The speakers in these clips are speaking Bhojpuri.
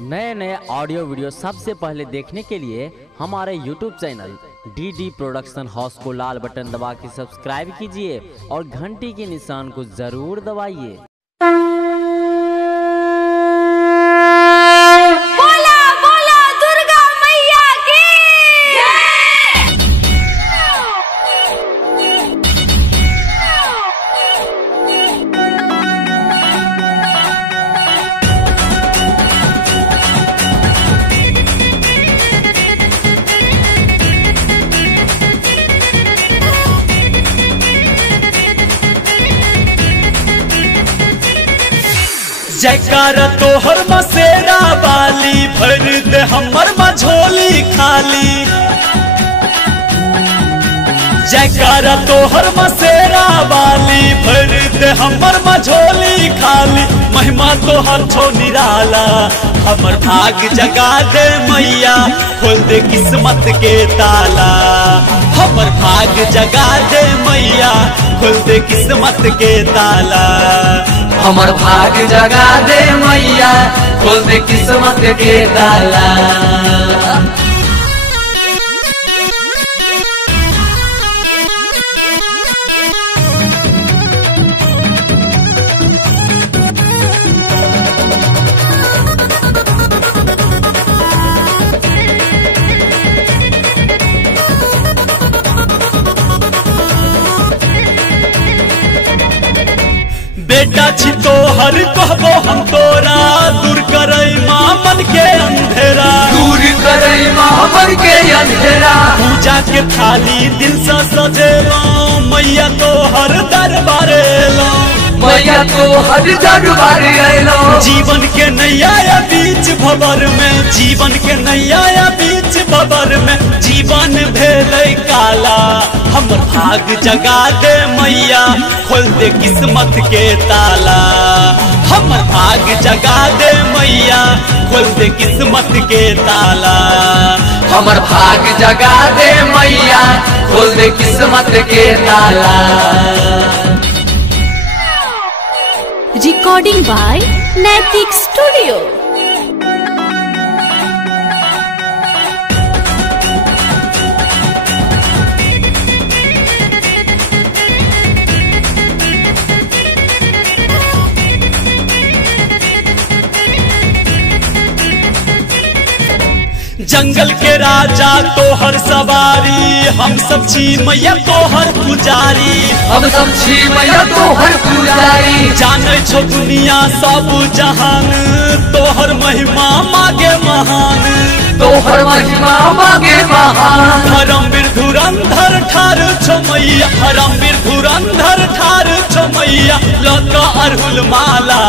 नए नए ऑडियो वीडियो सबसे पहले देखने के लिए हमारे YouTube channel DD production house को लाल बटन दबा के सब्सक्राइब कीजिए और घंटी के निशान को जरूर दबाइए। जयकार तोहर मसेरा बाली भर दे हमर मझोली खाली। जयकार तोहर मसेरा बाली भर दे हमर मझोली खाली। महिमा तोहर छो निराला हमर भाग जगा दे मैया खोल दे किस्मत के ताला। हमर भाग जगा दे मैया खोल दे किस्मत के ताला। हमर भाग जगा दे मैया खोल दे किस्मत के ताला। बेटा छी तोहर कहबो हम तोरा दूर करे मन के अंधेरा। दूर करे मन के अंधेरा। पूजा के थाली दिल से सजेलो मैया तोहर दरबार लो। मैया तोहर दरबार आइलो। जीवन के नैया बीच भवर में। जीवन के नैया बीच भवर में। जीवन भेलै काला हमर भाग जगा दे मैया खोल दे किस्मत के ताला। हमर भाग जगा दे मैया खोल दे किस्मत के ताला। हमर भाग जगा दे मैया खोल दे किस्मत के ताला। Recording by Naitik Studio. जंगल के राजा तोहर सवारी हम सब छी मैया तोहर पुजारी। हम सब छी मैया तोहर पुजारी। जाने छो दुनिया सब जहान तोहर महिमा मागे महान। तोहर महिमा मागे महान। धर्मवीर धुरंधर ठार छो मैया। धर्मवीर धुरंधर ठार छो मैया लका अरहुल माला।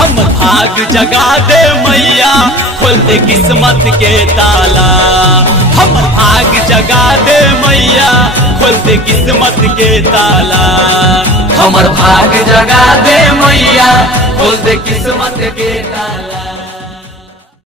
हम भाग जगा दे मैया खोल दे किस्मत के ताला। हम भाग जगा दे मैया खोल दे किस्मत के ताला। हमर भाग जगा दे मैया खोल दे किस्मत के ताला।